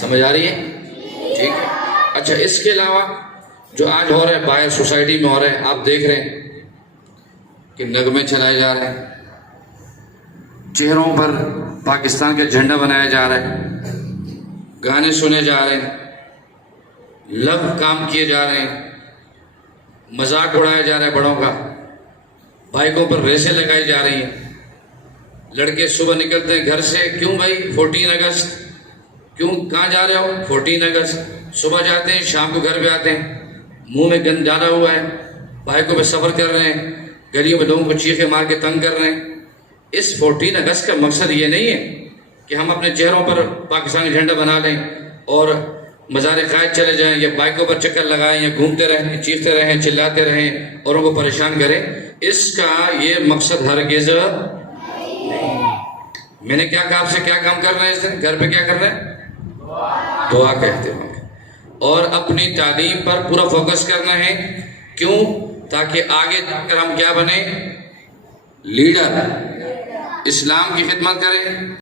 سمجھ آ رہی ہے؟ ٹھیک ہے. اچھا، اس کے علاوہ جو آج ہو رہا ہے باہر سوسائٹی میں ہو رہا ہے، آپ دیکھ رہے ہیں کہ نغمے چلائے جا رہے ہیں، چہروں پر پاکستان کا جھنڈا بنایا جا رہا ہے، گانے سنے جا رہے ہیں، لب کام کیے جا رہے ہیں، مذاق اڑایا جا رہا ہے بڑوں کا، بائکوں پر ریسیں لگائی جا رہی ہیں. لڑکے صبح نکلتے ہیں گھر سے، کیوں بھائی 14 اگست، کیوں کہاں جا رہے ہو؟ 14 اگست. صبح جاتے ہیں، شام کو گھر پہ آتے ہیں، منہ میں گند ڈالا ہوا ہے، بائکوں پہ سفر کر رہے ہیں، گلیوں میں لوگوں کو چیخے مار کے تنگ کر رہے ہیں. اس 14 اگست کا مقصد یہ نہیں ہے کہ ہم اپنے چہروں پر پاکستانی جھنڈا بنا لیں اور مزار قائد چلے جائیں یا بائکوں پر چکر لگائیں یا گھومتے رہیں، چیختے رہیں، چلاتے رہیں، اوروں کو پریشان کریں. اس کا یہ مقصد ہرگز نہیں. میں نے کیا کہا آپ سے؟ کیا کام کر رہے ہیں اس دن گھر پہ؟ کیا کر رہے ہیں؟ دعا کہتے ہیں. اور اپنی تعلیم پر پورا فوکس کرنا ہے. کیوں؟ تاکہ آگے جا کر ہم کیا بنیں؟ لیڈر، اسلام کی خدمت کریں.